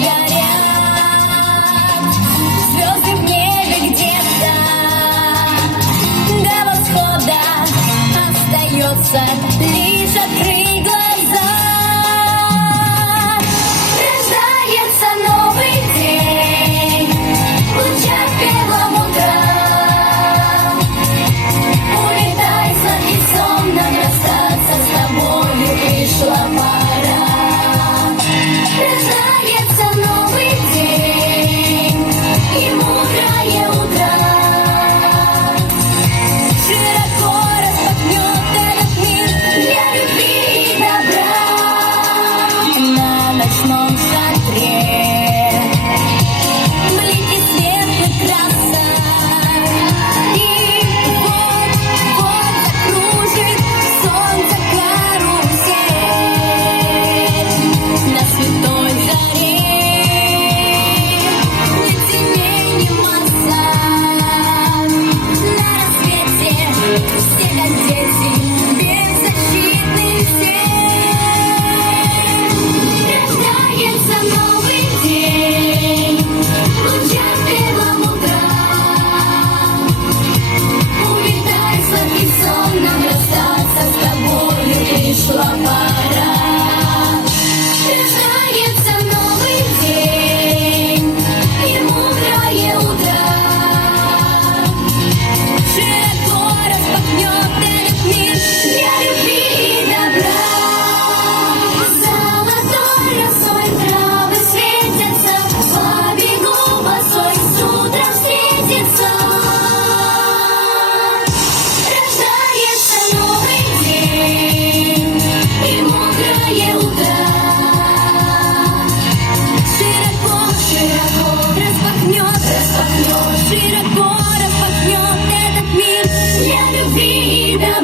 горят звезды в небе где-то. До восхода остается лишь открыть глаза. Рождается новый день в лучах первым утра. Улетай сладкий сон, нам расстаться с тобою пришла пора. Рождается новый день и мудрое утро. Широко распахнет этот мир для любви и добра. На ночном шатре блики светлых красок. И вот закружит солнце карусель. На святой заре ни теней, ни масок. На рассвете все как дети, беззащитные все. Рождается новый день в лучах первым утра. Улетай сладкий сон, нам расстаться с тобою пришла пора. Рождается новый день и мудрое утро. Широко распахнет этот мир для любви и добра. Золотой росой травы светятся, побегу босой с утром встретиться. Рождается новый день и мудрое утро. Широко распахнет, широко распахнет этот мир для любви и добра.